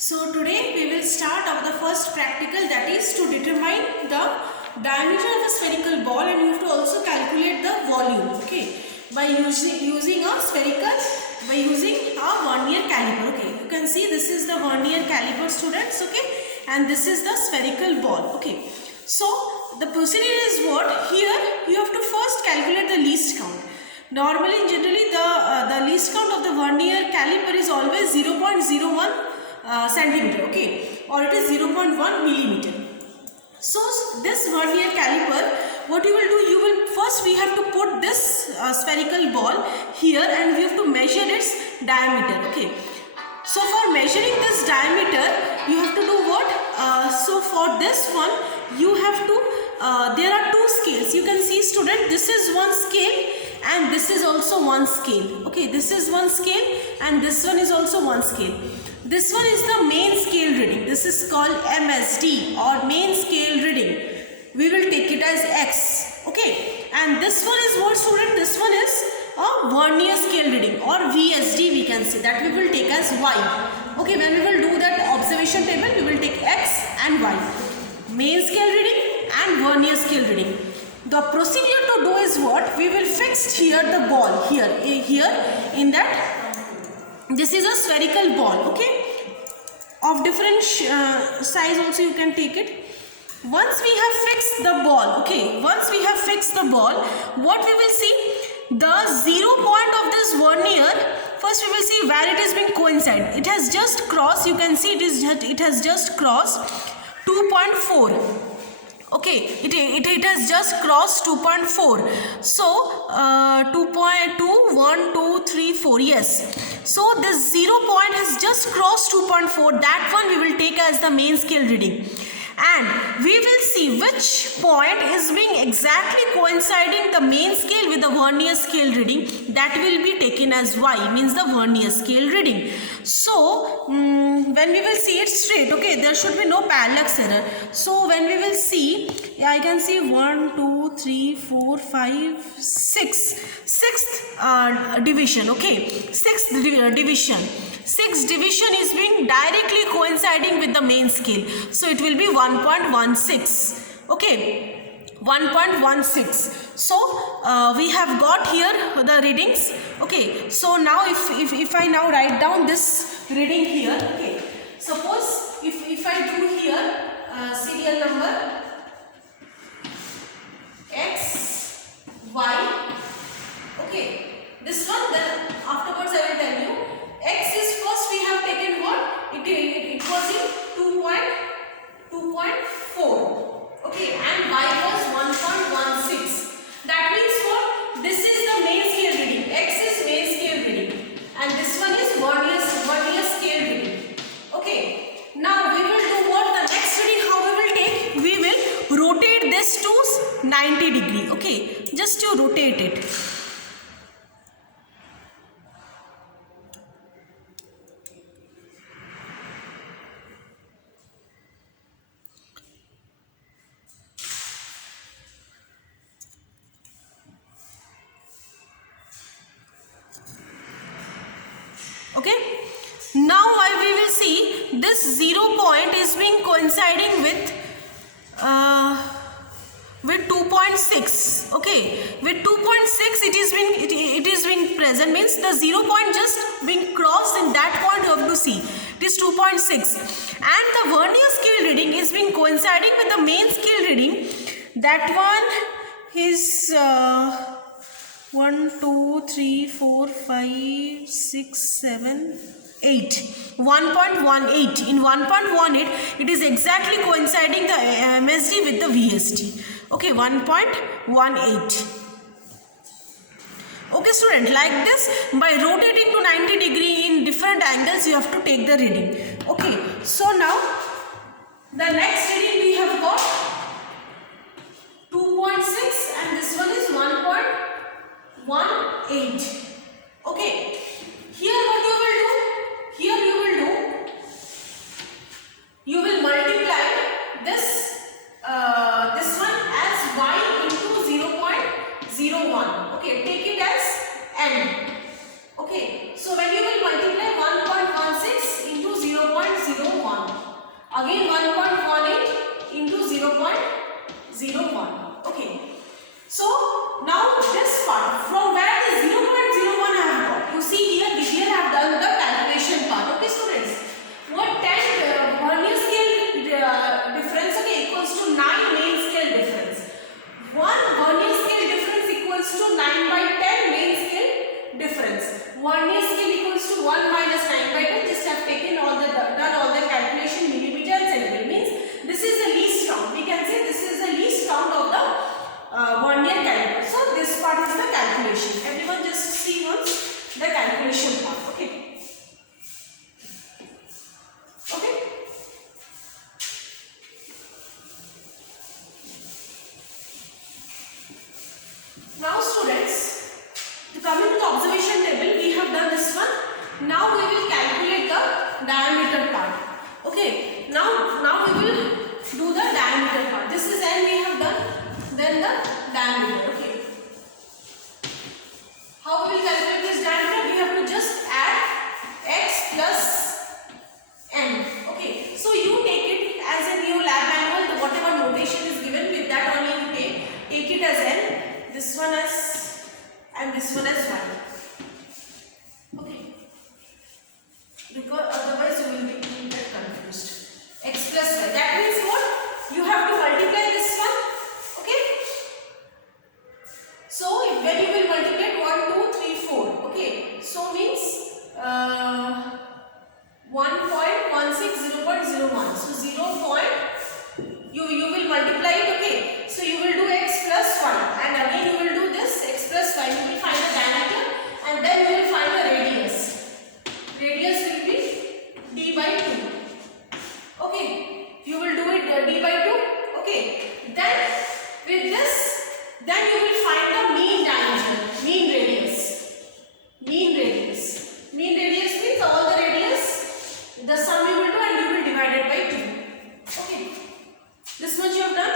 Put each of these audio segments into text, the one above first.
So today we will start our the first practical, that is to determine the diameter of a spherical ball, and you have to also calculate the volume, okay, by using a vernier caliper. Okay, you can see this is the vernier caliper, students, okay, and this is the spherical ball. Okay, so the procedure is what? Here you have to first calculate the least count. Normally, generally the least count of the vernier caliper is always 0.01 centimeter, okay, or it is 0.1 millimeter. So this vernier caliper, what you will do, you will first, we have to put this spherical ball here and we have to measure its diameter. Okay, so for measuring this diameter you have to do what? So for this one you have to there are two scales. You can see, student, this is one scale and this is also one scale. Okay, this is one scale and this one is also one scale. This one is the main scale reading. This is called MSD or main scale reading. We will take it as X. Okay, and this one is what, student? This one is a vernier scale reading or VSD, we can say, that we will take as Y. Okay, when we will do that observation table, we will take X and Y. Main scale reading and vernier scale reading. The procedure to do is what? We will fix here the ball here in that. This is a spherical ball, okay, of different size also you can take it. Once we have fixed the ball, okay, once we have fixed the ball, what we will see, the 0 point of this vernier, first we will see where it is being coincide. It has just crossed, you can see it has just crossed 2.4. Okay, it has just crossed 2.4. So 2.2, 1, 2, 3, 4. Yes. So this 0 point has just crossed 2.4. That one we will take as the main scale reading. And we will see which point is being exactly coinciding the main scale with the vernier scale reading. That will be taken as Y, means the vernier scale reading. So when we will see it straight, okay, there should be no parallax error. So when we will see, I can see 1, 2, 3, 4, 5, 6. Sixth division, okay, sixth division. Sixth division is being directly coinciding with the main scale. So it will be 1.16. Okay, 1.16. So we have got here the readings. Okay, so now if I now write down this reading here, okay, suppose if I do here serial number X, Y, okay, this one, then afterwards I will tell you. X is first we have taken what? It was in 2.4. Okay, and Y was 1.16. That means what? This is the main scale reading. X is main scale reading. And this one is vernier scale reading. Okay. Now we will do what? The next reading how we will take? We will rotate this to 90 degree. Okay. Just to rotate it. Okay, now we will see this 0 point is being coinciding with 2.6. okay, with 2.6 it is being present, means the 0 point just being crossed, in that point you have to see it is 2.6, and the vernier scale reading is being coinciding with the main scale reading. That one is 1, 2, 3, 4, 5, 6, 7, 8. 1.18. In 1.18, it is exactly coinciding the MSD with the VSD. Okay, 1.18. Okay, student, like this, by rotating to 90 degree in different angles, you have to take the reading. Okay, so now the next reading we have got 2.6 and this one is 1.18. Okay, here what you will do? Here you will multiply this one as Y into 0.01. Okay, take it as N. Okay, so when you will multiply 1.16 into 0.01, the diameter. Okay. How we will calculate this diameter? We have to just add x plus n. Okay. So you take it as in your lab manual, the whatever notation is given, with that only you take it as n, this one as, and this one as 1. Okay. Because otherwise you will get confused. X plus y. That means what? You have to multiply this one. Okay. So when you will multiply 1, 2, 3, 4. Okay. So means 1.16, 0.01. So 0. You will multiply it. Okay. So you will do x plus 1, and again you will do this x plus 5. You will find the diameter, and then you will find the radius. Radius will be d by 2. Okay, you will do it d by 2. Okay, then with this, then you will find the mean diameter, mean radius. Mean radius. Mean radius means all the radius, the sum you will do, and you will divide it by 2. Okay, this much you have done.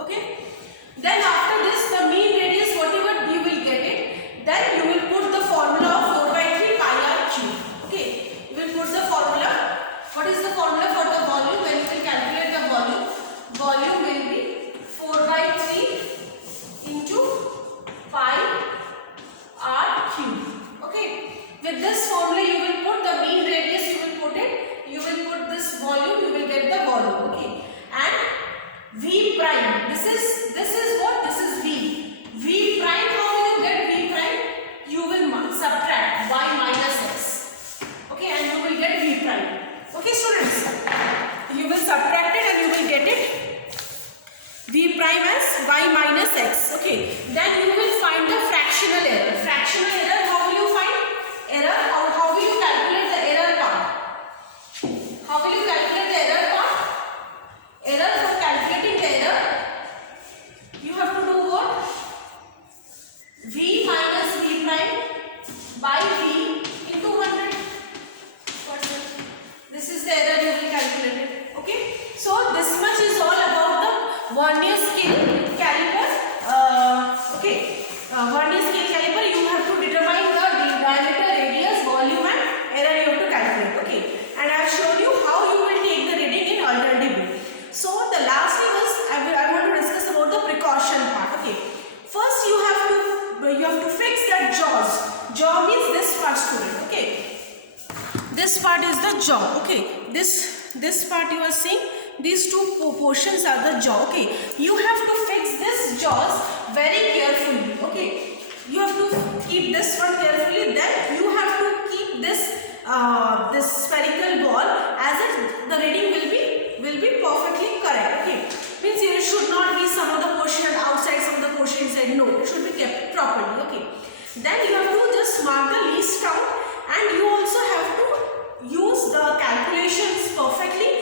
Okay, then after this, the mean radius, whatever you will get it, then you will put the formula of 4 by 3 pi r cube. Okay, you will put the formula. What is the formula for the volume? When you will calculate the volume, volume will be 4 by 3 into pi r cube. Okay, with this formula you will put the mean radius, you will put it, you will put this volume, you will get the volume. Okay, and V prime, this is what? This is V. V prime, how will you get V prime? You will subtract y minus x. Okay, and you will get V prime. Okay, students, you will subtract it and you will get it V prime as y minus x. Okay, then you will find the fractional error. Fractional error, how will you find error? How will you calculate the error part? How will you calculate the error part? Error, for calculating the error, you have to do what? V minus V prime by V into 100%. This is the error you will calculate it. Okay. So this much is all about the vernier scale caliper. Vernier scale caliper, you have to determine the diameter, radius, volume, and error you have to calculate. Okay. And I have shown you how you will take the reading in alternative way. So the last thing is I want to discuss about the precaution part. Okay. First you have to fix that jaws. Jaw means this part, student. Okay. This part is the jaw. Okay. This part you are seeing. These two portions are the jaw. Okay. You have to fix this jaws very carefully. Okay. You have to keep this one carefully. Then you have to keep this spherical ball as if the reading will be perfectly correct. Okay. Means it should not be some of the portion outside, some of the portion inside. No, it should be kept properly. Okay. Then you have to just mark the least count, and you also have to use the calculations perfectly